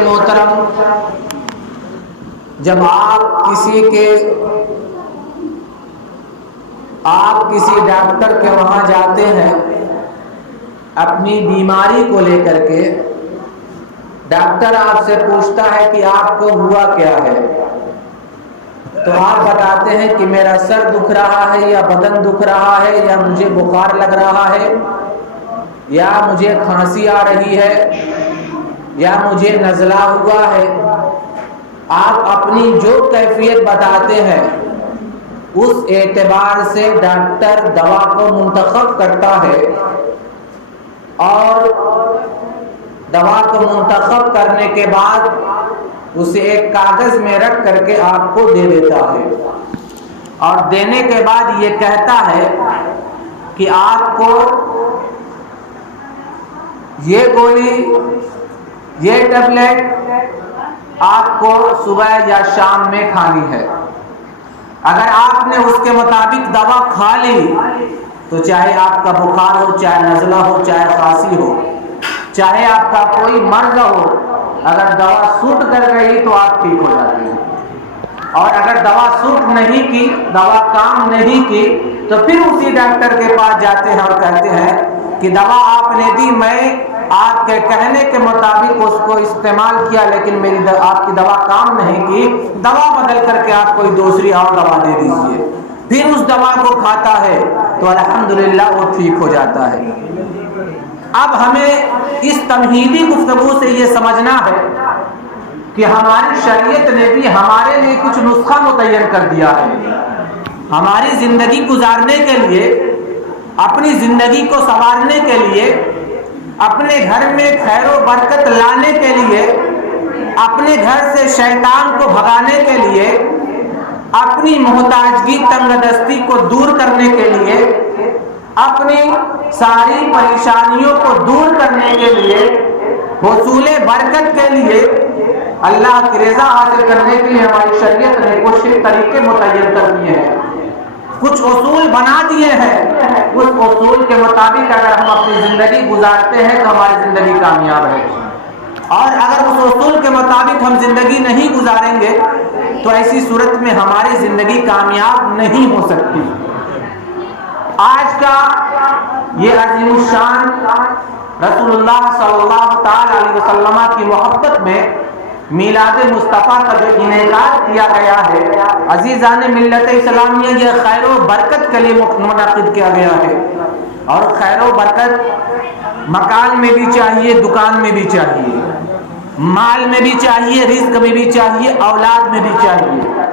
محترم، جب آپ کسی ڈاکٹر کے وہاں جاتے ہیں اپنی بیماری کو لے کر کے، ڈاکٹر آپ سے پوچھتا ہے کہ آپ کو ہوا کیا ہے، تو آپ بتاتے ہیں کہ میرا سر دکھ رہا ہے یا بدن دکھ رہا ہے یا مجھے بخار لگ رہا ہے یا مجھے کھانسی آ رہی ہے یا مجھے نزلہ ہوا ہے۔ آپ اپنی جو کیفیت بتاتے ہیں اس اعتبار سے ڈاکٹر دوا کو منتخب کرتا ہے اور دوا کو منتخب کرنے کے بعد اسے ایک کاغذ میں رکھ کر کے آپ کو دے دیتا ہے، اور دینے کے بعد یہ کہتا ہے کہ آپ کو یہ گولی، یہ ٹیبلٹ آپ کو صبح یا شام میں کھانی ہے۔ اگر آپ نے اس کے مطابق دوا کھا لی تو چاہے آپ کا بخار ہو، چاہے نزلہ ہو، چاہے خاصی ہو، چاہے آپ کا کوئی مرض ہو، اگر دوا سوٹ کر گئی تو آپ ٹھیک ہو جاتے ہیں، اور اگر دوا سوٹ نہیں کی، دوا کام نہیں کی، تو پھر اسی ڈاکٹر کے پاس جاتے ہیں اور کہتے ہیں کہ دوا آپ نے دی، میں آپ کے کہنے کے مطابق اس کو استعمال کیا لیکن آپ کی دوا کام نہیں کی، دوا بدل کر کے آپ کوئی دوسری اور دوا دے دیجئے۔ پھر اس دوا کو کھاتا ہے تو الحمدللہ وہ ٹھیک ہو جاتا ہے۔ اب ہمیں اس تمہیدی گفتگو سے یہ سمجھنا ہے کہ ہماری شریعت نے بھی ہمارے لیے کچھ نسخہ متعین کر دیا ہے۔ ہماری زندگی گزارنے کے لیے، اپنی زندگی کو سنوارنے کے لیے، اپنے گھر میں خیر و برکت لانے کے لیے، اپنے گھر سے شیطان کو بھگانے کے لیے، اپنی محتاجگی تنگ دستی کو دور کرنے کے لیے، اپنی ساری پریشانیوں کو دور کرنے کے لیے، حصول برکت کے لیے، اللہ کی رضا حاصل کرنے کے لیے ہماری شریعت نے کچھ طریقے متعین کر دیے ہیں، کچھ اصول بنا دیے ہیں۔ اس اصول کے مطابق اگر ہم اپنی زندگی گزارتے ہیں تو ہماری زندگی کامیاب ہے، اور اگر اس اصول کے مطابق ہم زندگی نہیں گزاریں گے تو ایسی صورت میں ہماری زندگی کامیاب نہیں ہو سکتی۔ آج کا یہ عظیم الشان رسول اللہ صلی اللہ تعالی علیہ وسلم کی محبت میں میلاد مصطفیٰ کا جو انعقاد کیا گیا ہے، عزیزان ملت اسلامیہ، یہ خیر و برکت کے لیے منعقد کیا گیا ہے، اور خیر و برکت مکان میں بھی چاہیے، دکان میں بھی چاہیے، مال میں بھی چاہیے، رزق میں بھی چاہیے، اولاد میں بھی چاہیے،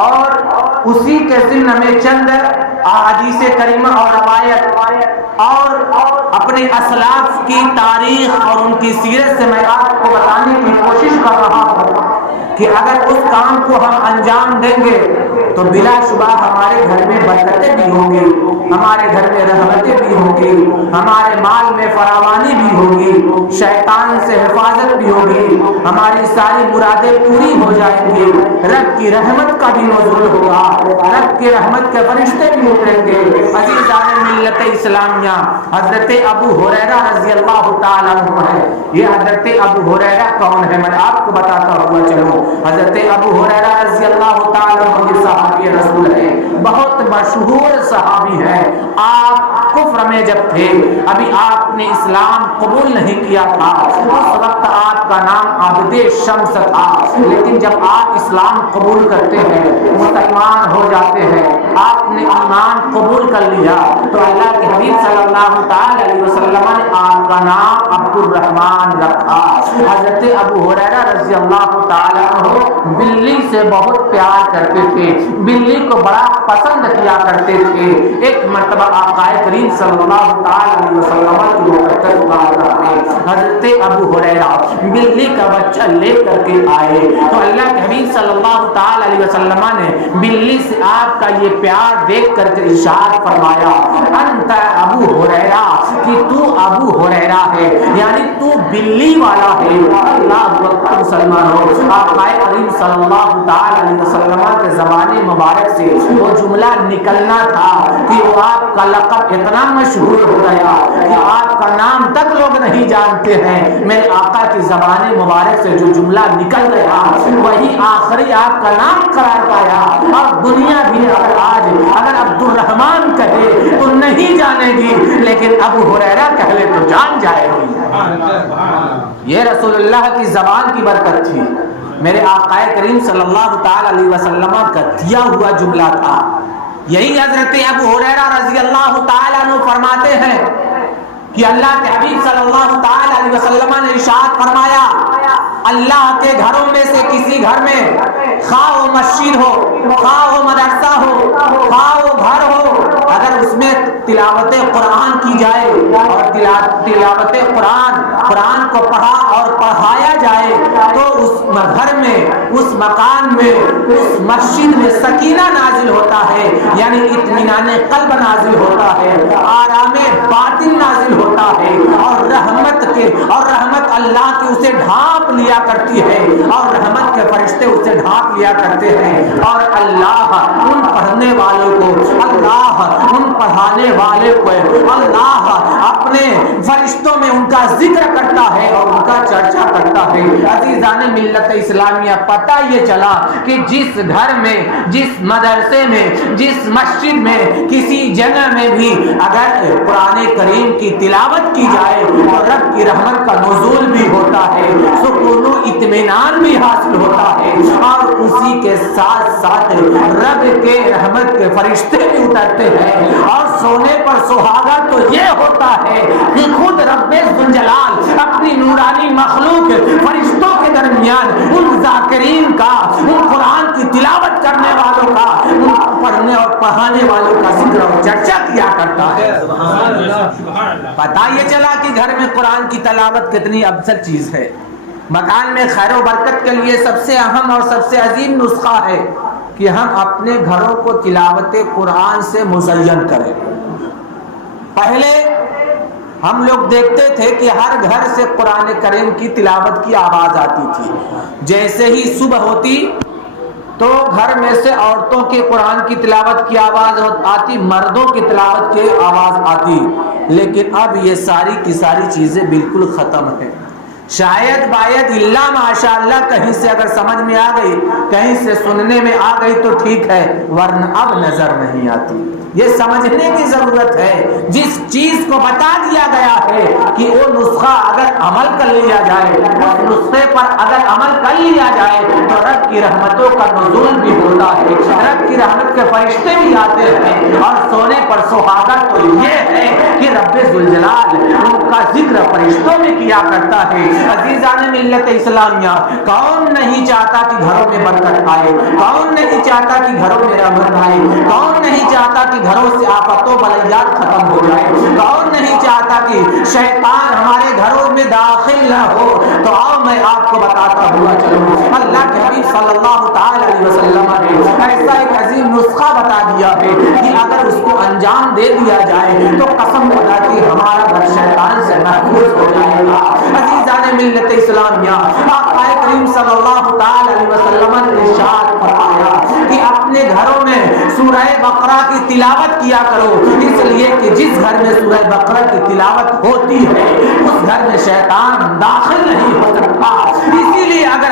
اور اسی کے ضمن میں چند احادیث کریمہ اور روایت اور اپنے اسلاف کی تاریخ اور ان کی سیرت سے میں آپ کو بتانے کی کوشش کر رہا ہوں کہ اگر اس کام کو ہم انجام دیں گے تو بلا شبہ ہمارے گھر میں برکتیں بھی ہوں گی، ہمارے گھر میں رحمتیں بھی ہوں گی، ہمارے مال میں فراوانی بھی ہوگی، شیطان سے حفاظت بھی ہوگی، ہماری ساری مرادیں پوری ہو جائیں گی، رب کی رحمت کا بھی نزول ہوگا، رب کی رحمت کے فرشتے بھی اتریں گے۔ عزیزان ملت اسلامیہ، حضرت ابو ہریرہ رضی اللہ تعالیٰ عنہ ہے۔ یہ حضرت ابو ہریرہ کون ہے؟ میں آپ کو بتاتا ہوا چلوں۔ حضرت ابو ہریرہ رضی اللہ تعالیٰ عنہ یہ صحابی رسول ہے، بہت مشہور صحابی ہے۔ آپ کفر میں جب تھے، ابھی آپ نے اسلام قبول نہیں کیا تھا، اس وقت آپ کا نام عبد شمس تھا، لیکن جب آپ اسلام قبول کرتے ہیں، مسلمان ہو جاتے ہیں، آپ نے ایمان قبول کر لیا تو اللہ کے حبیب صلی اللہ تعالی علیہ وسلم نے آپ کا نام عبد الرحمن رکھا۔ حضرت ابو ہریرہ رضی اللہ تعالی عنہ بلی سے بہت پیار کرتے تھے، بلی کو بڑا پسند کیا کرتے تھے۔ ایک مرتبہ آقا کریم صلی اللہ تعالی علیہ وسلم کی حضرت ابو ہریرہ بلی کا بچہ لے کر کے آئے تو اللہ کے حبیب صلی اللہ تعالی علیہ وسلم نے بلی سے آپ کا یہ پیار دیکھ کر کے ارشاد فرمایا، انت ابو ہریرہ، کہ تو ابو ہریرہ ہے، یعنی تو بلی والا ہے۔ اللہ اکبر، مسلمانوں، آقا کریم صلی اللہ تعالی علیہ وسلم کے زبان مبارک سے وہ جملہ نکلنا تھا کہ وہ آپ کا لقب اتنا مشہور ہو گیا کہ آپ کا نام تک لوگ نہیں جانتے ہیں، میرے آقا کی زبان مبارک سے جو جملہ نکل گیا وہی آخری آپ کا نام قرار پایا، اور دنیا بھی اگر عبد الرحمن کہے تو نہیں جانے گی، لیکن ابو ہریرہ کہہ لے تو جان جائے گی۔ یہ رسول اللہ کی زبان کی برکت تھی، میرے آقا کریم صلی اللہ تعالی علیہ وسلم کا دیا ہوا جملہ تھا۔ یہی حضرت ابو ہریرہ رضی اللہ تعالی عنہ فرماتے ہیں کہ اللہ کے حبیب صلی اللہ تعالی علیہ وسلم نے ارشاد فرمایا، اللہ کے گھروں میں سے کسی گھر میں خواہ وہ مسجد ہو، خواہ وہ مدرسہ ہو، خواہ وہ گھر ہو، اگر اس میں تلاوت قرآن کی جائے اور تلاوت قرآن کو پڑھا اور پڑھایا جائے تو اس گھر میں، اس مکان میں، اس مسجد میں سکینہ نازل ہوتا ہے، یعنی اطمینان قلب نازل ہوتا ہے، آرام باطن نازل ہوتا ہے، اور رحمت اللہ کی اسے ڈھانپ لیا کرتی ہے، اور رحمت کے فرشتے اسے ڈھانپ لیا کرتے ہیں، اور اللہ ان پڑھنے والوں کو، اللہ ان پڑھانے والے کو، اللہ اپنے فرشتوں میں ان کا ذکر کرتا ہے اور ان کا چرچا کرتا ہے۔ عزیزان ملت اسلامیہ، پتہ یہ چلا کہ جس گھر میں، جس مدرسے میں، جس مسجد میں، کسی جگہ میں بھی اگر قرآن کریم کی تلاوت کی جائے تو رب کی رحمت کا نزول بھی ہوتا ہے، سکون و اطمینان بھی حاصل ہوتا ہے، اور اسی کے ساتھ ساتھ رب کے رحمت کے فرشتے بھی اترتے ہیں، اور سونے پر سہاگا تو یہ ہوتا ہے کہ خود رب ذوالجلال اپنی نورانی مخلوق فرشتوں کے درمیان ان ذاکرین کا، ان قرآن کی تلاوت کرنے والوں کا، ان پڑھنے اور پڑھانے والوں کا ذکر اور چرچا کیا کرتا ہے۔ پتہ یہ چلا کہ گھر میں قرآن کی تلاوت کتنی افضل چیز ہے۔ مکان میں خیر و برکت کے لیے سب سے اہم اور سب سے عظیم نسخہ ہے کہ ہم اپنے گھروں کو تلاوت قرآن سے مزین کریں۔ پہلے ہم لوگ دیکھتے تھے کہ ہر گھر سے قرآن کریم کی تلاوت کی آواز آتی تھی، جیسے ہی صبح ہوتی تو گھر میں سے عورتوں کے قرآن کی تلاوت کی آواز آتی، مردوں کی تلاوت کی آواز آتی، لیکن اب یہ ساری کی ساری چیزیں بالکل ختم ہیں۔ شاید باید اللہ ماشاء اللہ کہیں سے اگر سمجھ میں آ گئی، کہیں سے سننے میں آ گئی تو ٹھیک ہے، ورنہ اب نظر نہیں آتی۔ یہ سمجھنے کی ضرورت ہے، جس چیز کو بتا دیا گیا ہے کہ وہ نسخہ اگر عمل کر لیا جائے، اس نسخے پر اگر عمل کر لیا جائے تو رب کی رحمتوں کا نزول بھی ہوتا ہے، رب کی رحمت کے فرشتے بھی آتے ہیں، اور سونے پر سہاگا تو یہ ہے کہ رب ذوالجلال ان کا ذکر فرشتوں میں کیا کرتا ہے۔ عزیزان ملت اسلامیہ، کون نہیں چاہتا کہ گھروں میں برکت آئے، کون نہیں چاہتا کہ گھروں میں رحمت آئے، کون نہیں چاہتا کہ گھروں سے آفت و بلیات ختم ہو جائے، کون نہیں چاہتا کہ شیطان ہمارے گھروں میں داخل نہ ہو؟ تو آؤ میں آپ کو بتاتا ہوا چلوں، اللہ کے حبیب صلی اللہ تعالی علیہ وسلم نے ایسا ایک عظیم نسخہ بتا دیا ہے کہ اگر اس کو انجام دے دیا جائے تو قسم خدا کی ہمارا گھر شیطان سے محفوظ ہو جائے گا۔ عزیزان ملت اسلامیہ، آقا کریم صلی اللہ تعالی علیہ وسلم نے ارشاد فرمایا کہ اپنے گھروں میں سورہ بقرہ کی تلاوت کیا کرو، اس لیے کہ جس گھر میں سورہ بقرہ کی تلاوت ہوتی ہے اس گھر میں شیطان داخل نہیں ہو سکتا۔ اسی لیے اگر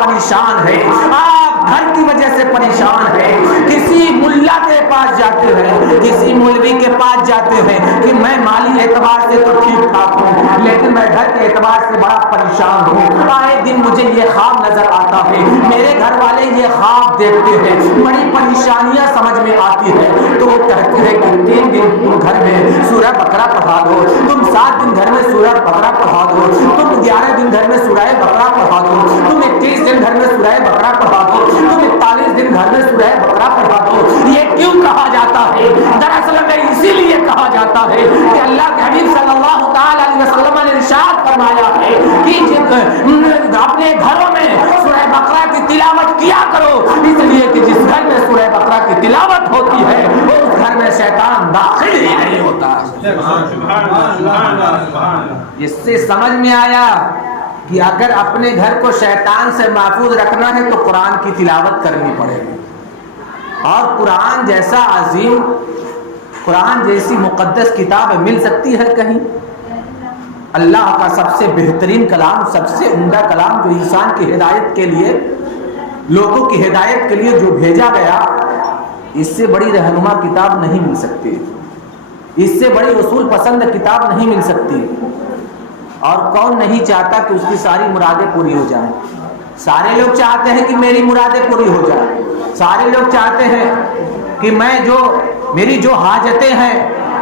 پریشان ہے، آپ گھر کی وجہ سے پریشان ہے، کسی ملا کے پاس جاتے ہیں، کسی مولوی کے پاس جاتے ہیں کہ میں مالی اعتبار سے تو ٹھیک ٹھاک ہوں لیکن میں گھر کے اعتبار سے بڑا پریشان ہوں، آئے دن مجھے یہ خواب نظر آتا ہے، میرے گھر والے یہ خواب دیکھتے ہیں، بڑی پریشانیاں سمجھ میں آتی ہے، تو وہ کہتے ہیں کہ 3 دن تم گھر میں سورہ بقرہ پڑھا دو، تم 7 دن گھر میں سورہ بقرہ پڑھا دو، تم 11 دن گھر میں سورہ بقرہ پڑھا دو، تم 21 دن گھر میں سورہ بقرہ پڑھا دو، تم 41 دن گھر میں سورہ بقرہ پڑھا دو۔ یہ کیوں کہا جاتا ہے؟ دراصل میں اسی لیے کہا جاتا ہے کہ اللہ کے حبیب صلی اللہ تعالی علیہ وسلم نے ارشاد فرمایا ہے کہ اپنے گھروں میں سورہ بقرہ کی تلاوت کیا کرو، اس لیے کہ جس گھر میں سورہ بقرہ کی تلاوت ہوتی ہے اس گھر میں شیطان داخل ہی نہیں ہوتا۔ اس سے سمجھ میں آیا کہ اگر اپنے گھر کو شیطان سے محفوظ رکھنا ہے تو قرآن کی تلاوت کرنی پڑے گی. اور قرآن جیسا عظیم، قرآن جیسی مقدس کتاب مل سکتی ہے کہیں؟ اللہ کا سب سے بہترین کلام، سب سے عمدہ کلام جو انسان کی ہدایت کے لیے، لوگوں کی ہدایت کے لیے جو بھیجا گیا، اس سے بڑی رہنما کتاب نہیں مل سکتی، اس سے بڑی رسول پسند کتاب نہیں مل سکتی. اور کون نہیں چاہتا کہ اس کی ساری مرادیں پوری ہو جائیں؟ سارے لوگ چاہتے ہیں کہ میری مرادیں پوری ہو جائیں. سارے لوگ چاہتے ہیں کہ میری جو حاجتیں ہیں،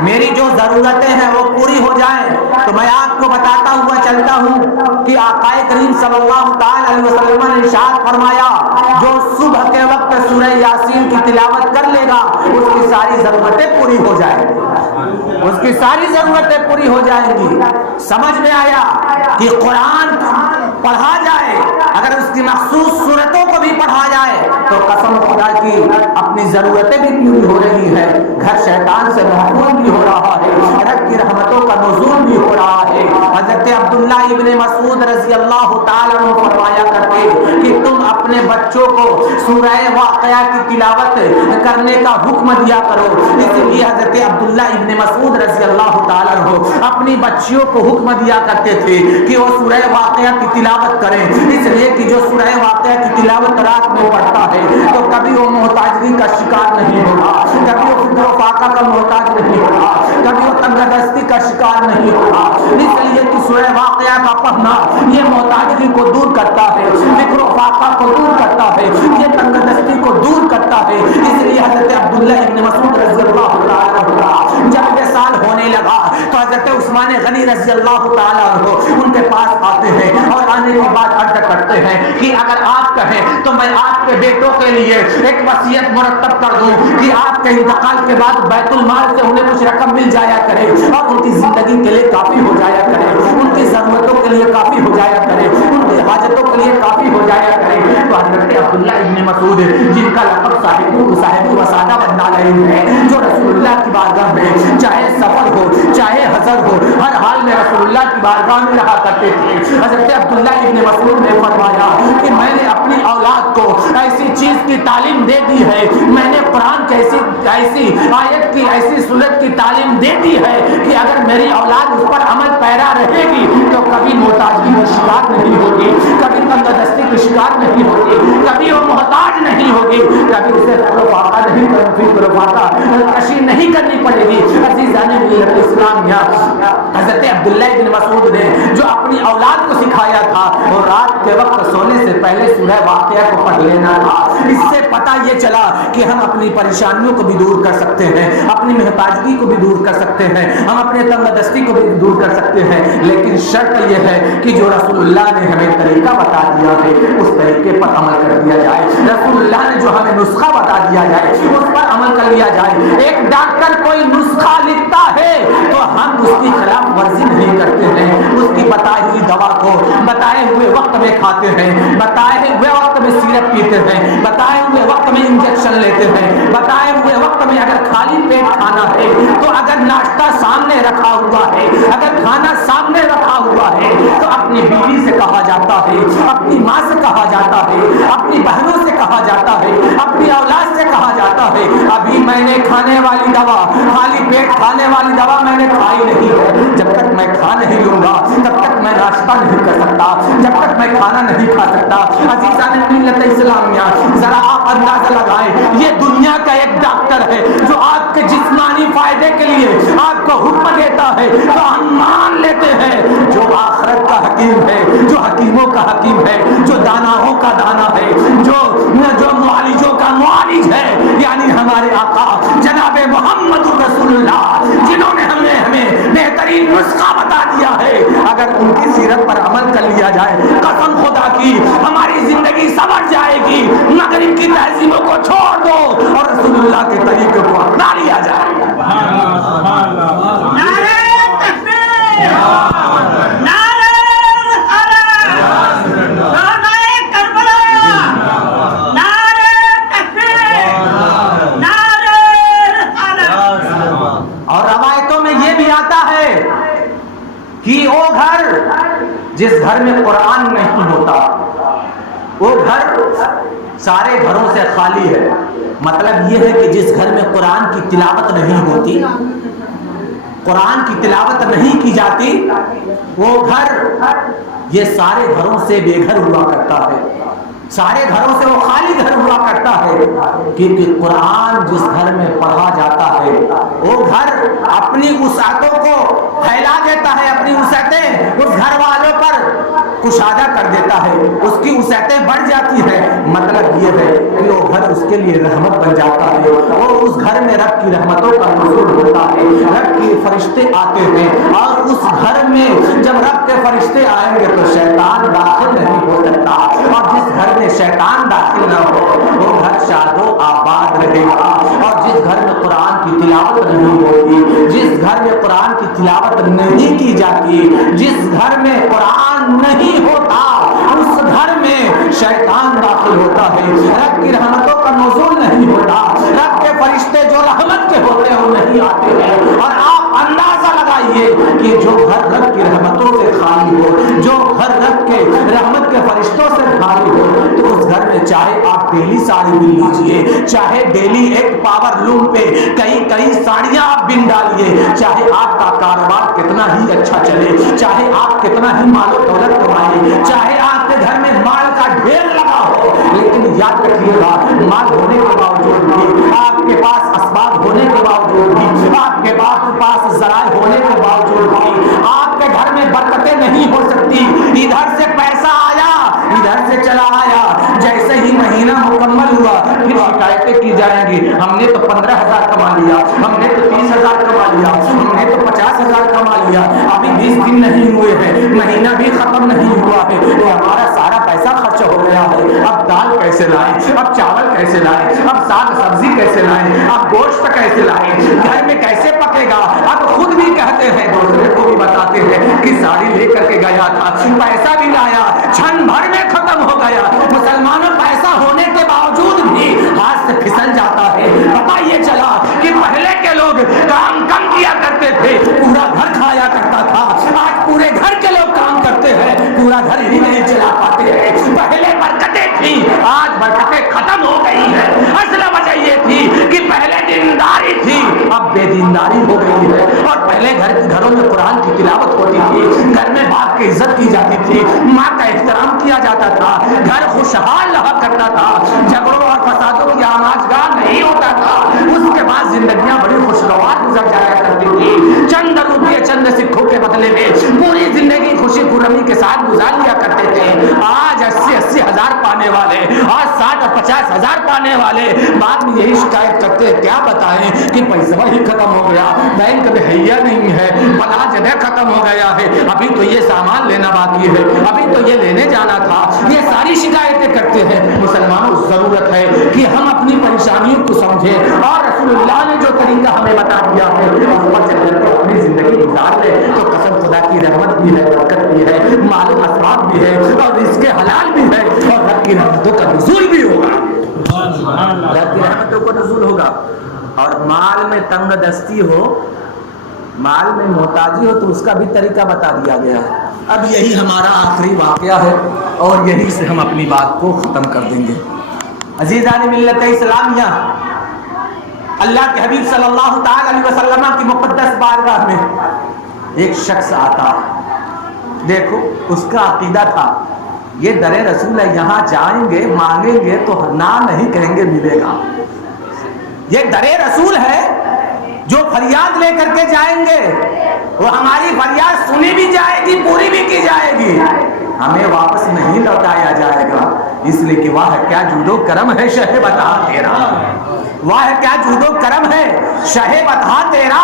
میری جو ضرورتیں ہیں وہ پوری ہو جائیں. تو میں آپ کو بتاتا ہوا چلتا ہوں کہ آقا کریم صلی اللہ تعالی علیہ وسلم نے ارشاد فرمایا، جو صبح کے وقت سورہ یاسین کی تلاوت کر لے گا اس کی ساری ضرورتیں پوری ہو جائیں گی، اس کی ساری ضرورتیں پوری ہو جائیں گی. سمجھ میں آیا کہ قرآن پڑھا جائے، اگر اس کی مخصوص صورتوں کو بھی پڑھا جائے تو قسم خدا کی اپنی ضرورتیں بھی پوری ہو رہی ہے، گھر شیطان سے محفوظ بھی ہو رہا ہے، رب کی رحمتوں کا نزول بھی ہو رہا ہے. حضرت عبداللہ ابن مسعود رضی اللہ تعالیٰ عنہ فرمایا کرتے کہ تم اپنے بچوں کو سورہ واقعہ کی تلاوت کرنے کا حکم دیا کرو. اس لیے حضرت عبداللہ ابن مسعود رضی اللہ تعالیٰ عنہ اپنی بچیوں کو حکم دیا کرتے تھے کہ وہ سورہ واقعہ کی تلاوت کریں، اس لیے کہ جو سورہ واقعہ کی تلاوت رات میں پڑھتا ہے تو کبھی وہ محتاجی کا شکار نہیں ہوگا، کبھی وہ فکر و فاقہ کا محتاج نہیں ہوگا، کبھی وہ تنگ دستی کا شکار نہیں ہوگا. اس لیے کہ سورہ واقعہ کا پڑھنا یہ محتاجی کو دور کرتا ہے، فکر و فاقہ کو دور کرتا ہے، یہ تنگ دستی کو دور کرتا ہے. اس لیے حضرت عبداللہ ابن مسعود رضی اللہ تعالیٰ عنہ جب یہ سال ہونے لگا تو حضرت عثمان غنی رضی اللہ تعالیٰ عنہ ان کے پاس آتے ہیں اور آنے کے بعد عرض کرتے ہیں کہ اگر آپ کہیں تو میں آپ کے بیٹوں کے لیے ایک وصیت مرتب کر دوں کہ آپ کے انتقال کے بعد بیت المال سے انہیں کچھ رقم مل جایا کرے اور ان کی زندگی کے لیے کافی ہو جایا کرے، ان کی ضرورتوں کے لیے کافی ہو جایا کرے، ان کی حاجتوں کے لیے کافی ہو جایا کرے. تو حضرت عبداللہ ابن مسعود جن کا لقب صاحب وسادہ بننا رہے ہیں، جو رسول اللہ کی بارگاہ میں چاہے سفر ہو چاہے حضر ہو ہر حال میں رسول اللہ کی بارگاہ میں رہا کرتے تھے. حضرت عبداللہ ابن مسعود نے فرمایا کہ میں نے اپنی اولاد کو ایسی چیز کی تعلیم دے دی ہے، میں نے قرآن کی ایسی آیت کی ایسی سورت کی تعلیم دے دی ہے کہ اگر میری اولاد اس پر عمل پیرا رہے گی تو کبھی محتاجی کا شکار نہیں ہوگی، کبھی تنگ دستی کا شکار نہیں ہوگی، کبھی وہ محتاج نہیں ہوگی، کبھی اسے فکر و فاقہ کشی نہیں کرنی پڑے گی. عزیزان ملت اسلامیہ، حضرت عبداللہ بن مسعود نے جو اپنی اولاد کو سکھایا تھا وہ رات کے وقت سونے سے پہلے سورہ واقعہ کو پڑھ لینا تھا. اس سے پتہ یہ چلا کہ ہم اپنی پریشانیوں کو بھی دور کر سکتے ہیں، اپنی محتاجگی کو بھی دور کر سکتے ہیں، ہم اپنے تنگ دستی کو بھی دور کر سکتے ہیں. لیکن شرط یہ ہے کہ جو رسول اللہ نے ہمیں طریقہ بتا دیا ہے اس طریقے پر عمل کر دیا جائے. رسول اللہ نے جو ہمیں نسخہ بتا دیا جائے اس پر عمل کر لیا جائے. ایک ڈاکٹر کوئی نسخہ لکھتا ہے تو ہم اس کی خلاف ورزی نہیں کرتے ہیں، اس کی بتائی ہوئی دوا کو بتائے ہوئے وقت میں کھاتے ہیں، بتائے ہوئے وقت میں سیرپ پیتے ہیں، بتائے ہوئے وقت میں انجیکشن لیتے ہیں، بتائے ہوئے وقت میں اگر خالی پیٹ کھانا ہے تو اگر ناشتہ سامنے رکھا ہوا ہے، اگر کھانا سامنے رکھا ہوا ہے تو اپنی بیوی سے کہا جاتا ہے، اپنی ماں سے کہا جاتا ہے، اپنی بہنوں سے کہا جاتا ہے، اپنی اولاد سے کہا جاتا ہے ابھی میں نے کھانے والی دوا، خالی پیٹ کھانے والی دوا میں نے کھائی نہیں ہے، جب تک میں کھا نہیں لوں گا تب تک میں ناشتہ نہیں کر سکتا، جب تک میں کھانا نہیں کھا سکتا. عزیزان ملت اسلامیہ، ذرا آپ اندازہ لگائیں، یہ دنیا کا ایک ڈاکٹر ہے جو آپ کے جسمانی فائدے کے لیے آپ کو حکم دیتا ہے تو ہم مان لیتے ہیں. جو آخرت کا حکیم ہے، جو حکیموں کا حکیم ہے، جو داناؤں کا دانا ہے، جو معالجوں کا معالج ہے، یعنی ہمارے آقا جناب محمد رسول اللہ جنہوں نے ہمیں بہترین نسخہ بتا دیا ہے، اگر ان کی سیرت پر عمل کر لیا جائے قسم خدا کی ہماری زندگی سنور جائے گی. مغرب کی تہذیبوں کو چھوڑ دو اور رسول اللہ کے طریقے کو اپنا لیا جائے. نعرہ تکبیر، نعرہ رسالت، شہدائے کربلا، نعرہ تکبیر، نعرہ رسالت. اور روایتوں میں یہ بھی آتا ہے کہ وہ گھر جس گھر میں قرآن نہیں ہوتا وہ گھر سارے گھروں سے خالی ہے. مطلب یہ ہے کہ جس گھر میں قرآن کی تلاوت نہیں ہوتی، قرآن کی تلاوت نہیں کی جاتی، وہ گھر یہ سارے گھروں سے بے گھر ہوا کرتا ہے، سارے گھروں سے وہ خالی گھر ہوا کرتا ہے. کیونکہ قرآن جس گھر میں پڑھا جاتا ہے وہ گھر اپنی وسعتوں کو پھیلا دیتا ہے، اپنی وسعتیں اس گھر والوں پر کشادہ کر دیتا ہے، اس کی وسعتیں بڑھ جاتی ہے. مطلب یہ ہے کہ وہ گھر اس کے لیے رحمت بن جاتا ہے، اور اس گھر میں رب کی رحمتوں کا نزول ہوتا ہے، رب کے فرشتے آتے ہیں، اور اس گھر میں جب رب کے فرشتے آئیں گے تو شیطان داخل نہیں ہو سکتا. اور جس گھر میں شیطان داخل نہ ہو وہ گھر شاد و آباد رہے گا. اور جس گھر میں قرآن کی تلاوت نہیں ہوتی، جس گھر میں قرآن کی تلاوت نہیں کی جاتی، جس گھر میں قرآن نہیں ہوتا، اس گھر میں شیطان داخل ہوتا ہے، رب کی رحمتوں کا نزول نہیں ہوتا، رب کے فرشتے جو رحمت کے ہوتے ہیں وہ نہیں آتے ہیں. اور آپ اندازہ لگائیے کہ جو گھر رب کی رحمتوں سے خالی ہو، جو گھر رب کے رحمت کے فرشتوں سے خالی ہو، تو اس گھر میں چاہے آپ ڈیلی ساڑی بن لیجئے، چاہے ڈیلی ایک پاور لوم پہ کئی ساڑیاں آپ بن ڈالیے، چاہے آپ کا کاروبار کتنا ہی اچھا چلے، چاہے آپ کتنا ہی مال و دولت کمائیں، چاہے آپ کے گھر میں مال کا ڈھیر لگا ہو، لیکن یاد رکھیے گا مال ہونے کے باوجود بھی، آپ کے پاس اسباب ہونے کے باوجود بھی، آپ کے پاس ذرائع ہونے کے باوجود بھی آپ کے گھر میں برکتیں نہیں ہو سکتی. ادھر سے پیسہ آیا، ادھر سے چلا آیا، جیسے ہی مہینہ مکمل ہوا پھر شکایتیں کی جائیں گی، ہم نے تو 15,000 کما لیا، ہم نے تو 30,000 کما لیا، ہم نے تو 50,000 کما لیا، ابھی 20 دن نہیں ہوئے ہیں، مہینہ بھی ختم نہیں ہوا ہے، تو ہمارا سارا پیسہ خرچ ہو گیا ہے. اب دال کیسے لائیں، اب چاول کیسے لائیں، اب ساگ سبزی کیسے لائیں، اب گوشت کیسے لائیں، گھر میں کیسے پکے گا. اب خود بھی کہتے ہیں، دوسرے کو بھی بتاتے ہیں کہ ساڑی لے کر کے گیا تھا، پیسہ بھی لایا، چھن بھر میں ختم ہو گیا. مسلمانوں پیسہ ہونے کے باوجود بھی ہاتھ سے پھسل جاتا ہے. پتہ یہ چلا کہ پہلے کے لوگ کام کم کیا کرتے تھے، پورا گھر کھایا کرتا تھا. آج پورے گھر کے لوگ کام کرتے ہیں، پورا گھر ہی نہیں چلا پاتے ہیں. پہلے برکتیں تھی، آج برکتیں ختم ہو گئی ہیں. اصل وجہ یہ تھی کہ پہلے دینداری تھی، اب بے دینداری ہو گئی ہے. اور پہلے گھروں میں قرآن کی تلاوت ہوتی تھی، گھر میں باپ کی عزت کی جاتی تھی، ماں کا احترام کیا جاتا تھا، گھر خوشحال رہا کرتا تھا، جھگڑوں اور فسادوں کی آماجگاہ نہیں ہوتا تھا. اس کے بعد زندگیاں بڑی خوشگوار گزر جایا کرتی تھی. چند روپے چند سکھوں کے بدلے میں پوری زندگی خوشی خرمی کے ساتھ گزار لیا کرتے تھے. آج 80 ہزار پانے والے، آج 60 اور 50 ہزار پانے والے بعد میں یہی شکایت کرتے ہیں، کیا بتائیں کہ پیسہ ہی ختم ہو گیا، بینک میں حیا نہیں ہے، فلاں جگہ ختم ہو گیا ہے، ابھی تو یہ سامان لینا باقی ہے، ابھی تو یہ لینے جانا تھا. یہ ساری شکایتیں کرتے ہیں. مسلمانوں ضرورت ہے کہ ہم اپنی پریشانیوں کو سمجھیں، اور رسول اللہ نے جو طریقہ ہمیں بتا دیا ہے اس پر چل کر کے اپنی زندگی گزار لے تو قسم خدا کی رحمت بھی ہے، برکت بھی ہے، مال و اسباب بھی ہے، اور رزق حلال بھی ہے، اور رب کی رحمتوں کا نزول بھی ہوگا. رب کی رحمتوں کا نزول ہوگا. اور مال میں تنگ دستی ہو، مال میں محتاجی ہو تو اس کا بھی طریقہ بتا دیا گیا ہے. اب یہی ہمارا آخری واقعہ ہے اور یہی سے ہم اپنی بات کو ختم کر دیں گے. عزیزان ملت اسلامیہ، اللہ کے حبیب صلی اللہ تعالی علیہ وسلم کی مقدس بارگاہ میں ایک شخص آتا ہے. دیکھو اس کا عقیدہ تھا یہ در رسول ہے، یہاں جائیں گے مانگیں گے تو نہ نہیں کہیں گے ملے گا. یہ در رسول ہے، جو فریاد لے کر کے جائیں گے وہ ہماری فریاد سنی بھی جائے گی، پوری بھی کی جائے گی، ہمیں واپس نہیں لوٹایا جائے گا. اس لیے کہ واہ کیا جود و کرم ہے شہ بتا تیرا، واہ کیا جود و کرم ہے شہ بتا تیرا،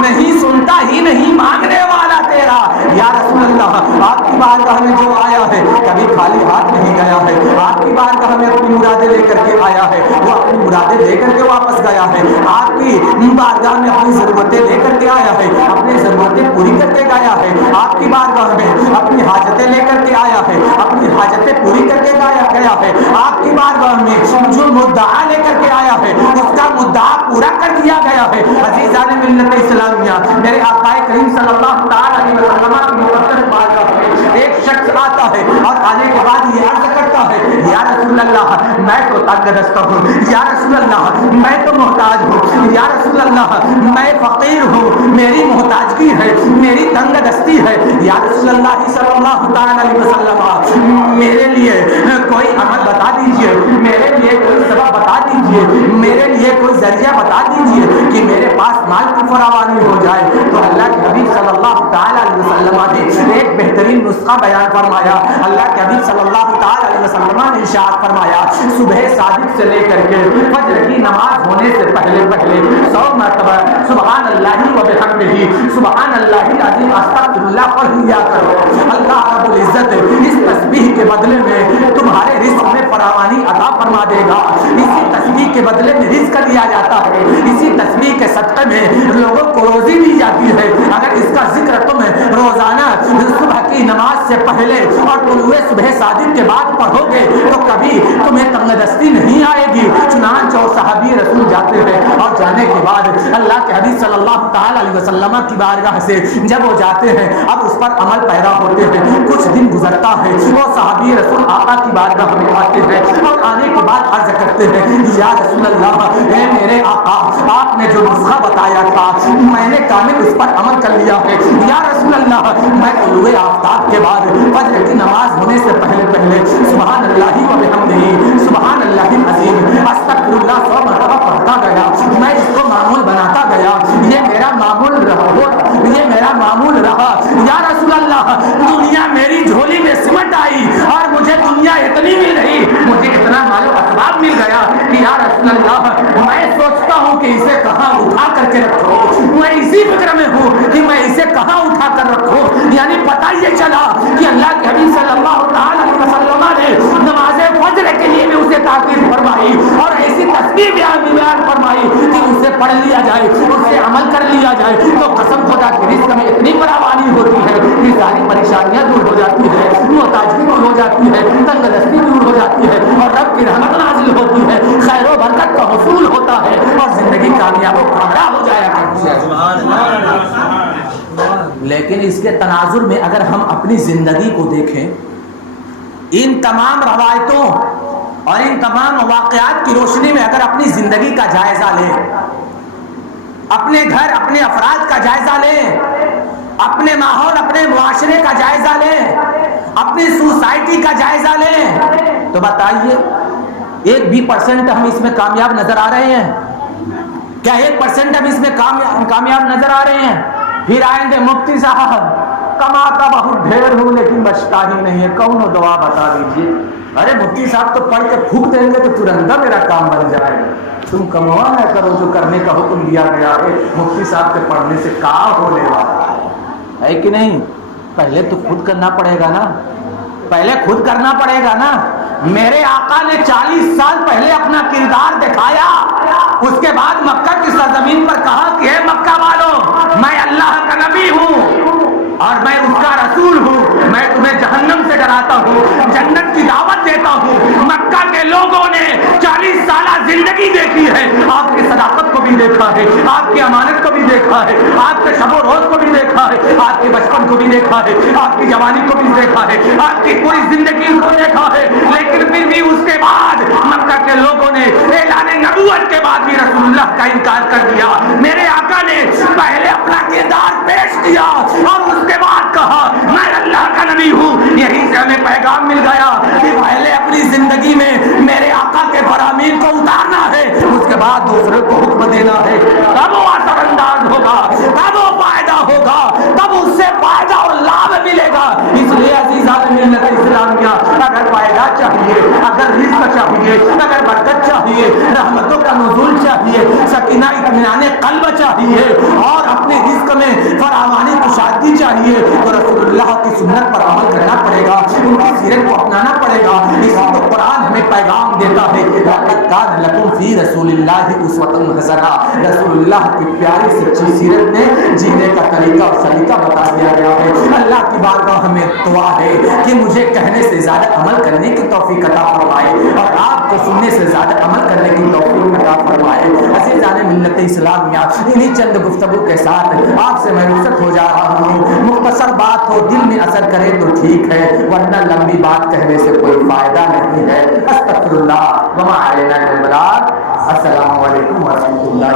نہیں سنتا ہی نہیں مانگنے والا تیرا. یا رسول اللہ آپ کی بارگاہ میں جو آیا ہے کبھی خالی ہاتھ نہیں گیا ہے، آپ کی بارگاہ میں اپنی مرادیں لے کر کے آیا ہے، وہ اپنی مرادیں لے کر کے واپس گیا ہے. آپ کی بارگاہ میں اپنی ضرورتیں لے کر کے آیا ہے، اپنی ضرورتیں پوری کر کے گیا ہے. آپ کی بارگاہ میں اپنی حاجتیں لے کر کے آیا ہے، اپنی حاجتیں پوری کر کے گیا ہے. آپ کی بارگاہ میں جو مدعا لے کر کے آیا ہے اس کا مدعا پورا کر دیا گیا ہے. عزیزان ملت اسلامیہ، میرے آقا کریم صلی اللہ تعالی علیہ وسلم کی مقدس بارگاہ میں ایک شخص آتا ہے اور آنے کے بعد یہ عرض کرتا ہے یا رسول اللہ میں تو تنگ دست ہوں، یا رسول اللہ میں تو محتاج ہوں، یا رسول اللہ میں فقیر ہوں، میری محتاجگی ہے، میری تنگ دستی ہے، یا رسول اللہ صلی اللہ علیہ وسلم میرے لیے کوئی عمل بتا دیجئے، میرے لیے کوئی سبب بتا دیجئے، میرے لیے کوئی ذریعہ بتا دیجئے کہ میرے پاس مال کی فراوانی ہو جائے۔ تو اللہ کے حبیب صلی اللہ علیہ وسلم نے ایک بہترین نسخہ بیان فرمایا۔ اللہ کے حبیب صلی اللہ علیہ وسلم نے ارشاد فرمایا صبح صادق سے لے کر کے فجر کی نماز ہونے سے پہلے 100 مرتبہ سبحان اللہ و بحمدہ سبحان اللہ العظیم استغفر اللہ پڑھ لیا کرو۔ اللہ رب العزت اس تسبیح کے بدلے میں تمہارے رزق میں فراوانی عطا فرما دے گا۔ اسی تسبیح کے بدلے میں رزق دیا جاتا ہے، اسی تسبیح کے صدقے میں لوگوں کو روزی دی جاتی ہے۔ اگر اس کا ذکر تم روزانہ صبح کی نماز سے پہلے اور طلوع صبح صادق کے بعد پڑھو گے تو کبھی تمہیں تنگ دستی نہیں آئے گی۔ چنانچہ صحابی رسول جاتے ہیں اور جانے کے بعد اللہ کے حبیب صلی اللہ تعالی علیہ وسلم کی بارگاہ سے جب وہ جاتے ہیں اب اس پر عمل پیدا ہوتے ہیں، کچھ دن گزرتا ہے، وہ صحابی رسول آقا کی بارگاہ میں آتے ہیں اور آنے کے بعد عرض کرتے ہیں یا رسول اللہ اے میرے آقا آپ نے جو نسخہ بتایا تھا میں نے کامل اس پر عمل کر لیا ہے۔ یا رسول اللہ میں طلوع آفتاب کے بعد فجر کی نماز ہونے سے پہلے سبحان اللہ و بحمدہ سبحان اللہ العظیم استغفر اللہ 100 مرتبہ پڑھتا گیا، میں اس کو معمول بناتا گیا، یہ میرا معمول رہا۔ یا رسول اللہ دنیا میری جھولی میں سمٹ آئی اور مجھے دنیا اتنی مل رہی، مجھے اتنا مال و اسباب مل گیا کہ یا رسول اللہ میں سوچتا ہوں کہ اسے کہاں اٹھا کر کے رکھو، میں اسی فکر میں ہوں کہ میں اسے کہاں اٹھا کر رکھوں۔ یعنی پتہ یہ چلا کہ اللہ کے حبیب صلی اللہ علیہ وسلم نے نماز فجر کے لیے بھی اسے تاکید فرمائی اور ایسی تسبیح بیان فرمائی کہ اسے پڑھ لیا جائے، اسے عمل کر لیا جائے تو قسم خدا کے رزق میں اتنی فراوانی ہوتی ہے کہ ساری پریشانیاں دور ہو جاتی ہے، محتاجگی دور ہو جاتی ہے، تنگ دستی دور ہو جاتی ہے اور رب کی رحمت نازل ہوتی ہے، خیر و برکت کا حصول ہوتا ہے اور زندگی کامیاب و کامیاب ہو جایا کرتی ہے۔ لیکن اس کے تناظر میں اگر ہم اپنی زندگی کو دیکھیں، ان تمام روایتوں اور ان تمام واقعات کی روشنی میں اگر اپنی زندگی کا جائزہ لیں، اپنے گھر اپنے افراد کا جائزہ لیں، اپنے ماحول اپنے معاشرے کا جائزہ لیں، اپنی سوسائٹی کا جائزہ لیں تو بتائیے 1% ہم اس میں کامیاب نظر آ رہے ہیں؟ کیا 1% ہم اس میں کامیاب نظر آ رہے ہیں؟ پھر آئیں گے مفتی صاحب کماتا بہت ڈھیر ہوں لیکن بچتا ہی نہیں ہے، کون دعا بتا دیجیے۔ ارے مفتی صاحب تو پڑھ کے پھونک دیں گے تو ترنت میرا کام بن جائے گا، تم کمایا کرو جو کرنے کا حکم دیا گیا ہے۔ مفتی صاحب کے پڑھنے سے کام ہونے والا ہے کہ نہیں؟ پہلے تو خود کرنا پڑے گا نا، پہلے خود کرنا پڑے گا نا۔ میرے آقا نے 40 سال پہلے اپنا کردار دکھایا، اس کے بعد مکہ کی سرزمین پر کہا کہ اے مکہ والوں میں اللہ کا نبی ہوں اور میں اس کا رسول ہوں، میں تمہیں جہنم سے ڈراتا ہوں، جنت کی دعوت دیتا ہوں۔ مکہ کے لوگوں نے 40 سالہ زندگی دیکھی ہے، آپ کی صداقت کو بھی دیکھا ہے، آپ کی امانت کو بھی دیکھا ہے، آپ کے شب و روز کو بھی دیکھا ہے، آپ کے بچپن کو بھی دیکھا ہے، آپ کی جوانی کو بھی دیکھا ہے، آپ کی پوری زندگی کو دیکھا ہے، لیکن پھر بھی اس کے بعد مکہ کے لوگوں نے اعلان نبوت کے بعد بھی رسول اللہ کا انکار کر دیا۔ میرے آقا نے پہلے اپنا کردار پیش کیا اور اس کے بعد کہا میں اللہ کا نبی ہوں۔ یہیں سے ہمیں پیغام مل گیا کہ پہلے اپنی زندگی میں میرے آقا کے فرامین کو اتارنا ہے، اس کے بعد دوسرے کو حکم دینا ہے، تب وہ اثر انداز ہوگا، تب وہ فائدہ ہوگا، تب اس سے فائدہ اور لابھ ملے گا۔ اس لیے عزیزان ملت اسلامیہ اگر فائدہ چاہیے، اگر رزق چاہیے، اگر برکت چاہیے، رحمتوں کا نزول چاہیے، سکینہ اطمینان قلب چاہیے اور اپنے رزق میں فراوانی کشادگی چاہیے تو رسول اللہ کی سنت پر عمل کرنا پڑے گا، ان کی سیرت کو اپنانا پڑے گا۔ اسی کو قرآن ہمیں پیغام دیتا ہے لقد کان لکم فی رسول اللہ اسوۃ حسنہ، رسول اللہ کی پیاری سچی سیرت میں جینے کا طریقہ اور سلیقہ بتا دیا گیا ہے۔ اللہ سرکار کی بارگاہ میں دعا ہے کہ مجھے کہنے سے زیادہ عمل کرنے کی توفیق عطا فرمائے اور آپ کو سننے سے زیادہ عمل کرنے کی توفیق عطا فرمائے۔ عزیزان ملت اسلامیہ، انہی چند گفتگو کے ساتھ آپ سے میں رخصت ہو جا رہا ہوں۔ مختصر بات ہو، دل میں اثر کرے تو ٹھیک ہے، ورنہ لمبی بات کہنے سے کوئی فائدہ نہیں ہے۔ استغفر اللہ وما علینا الا البلاغ۔ السلام علیکم ورحمۃ اللہ۔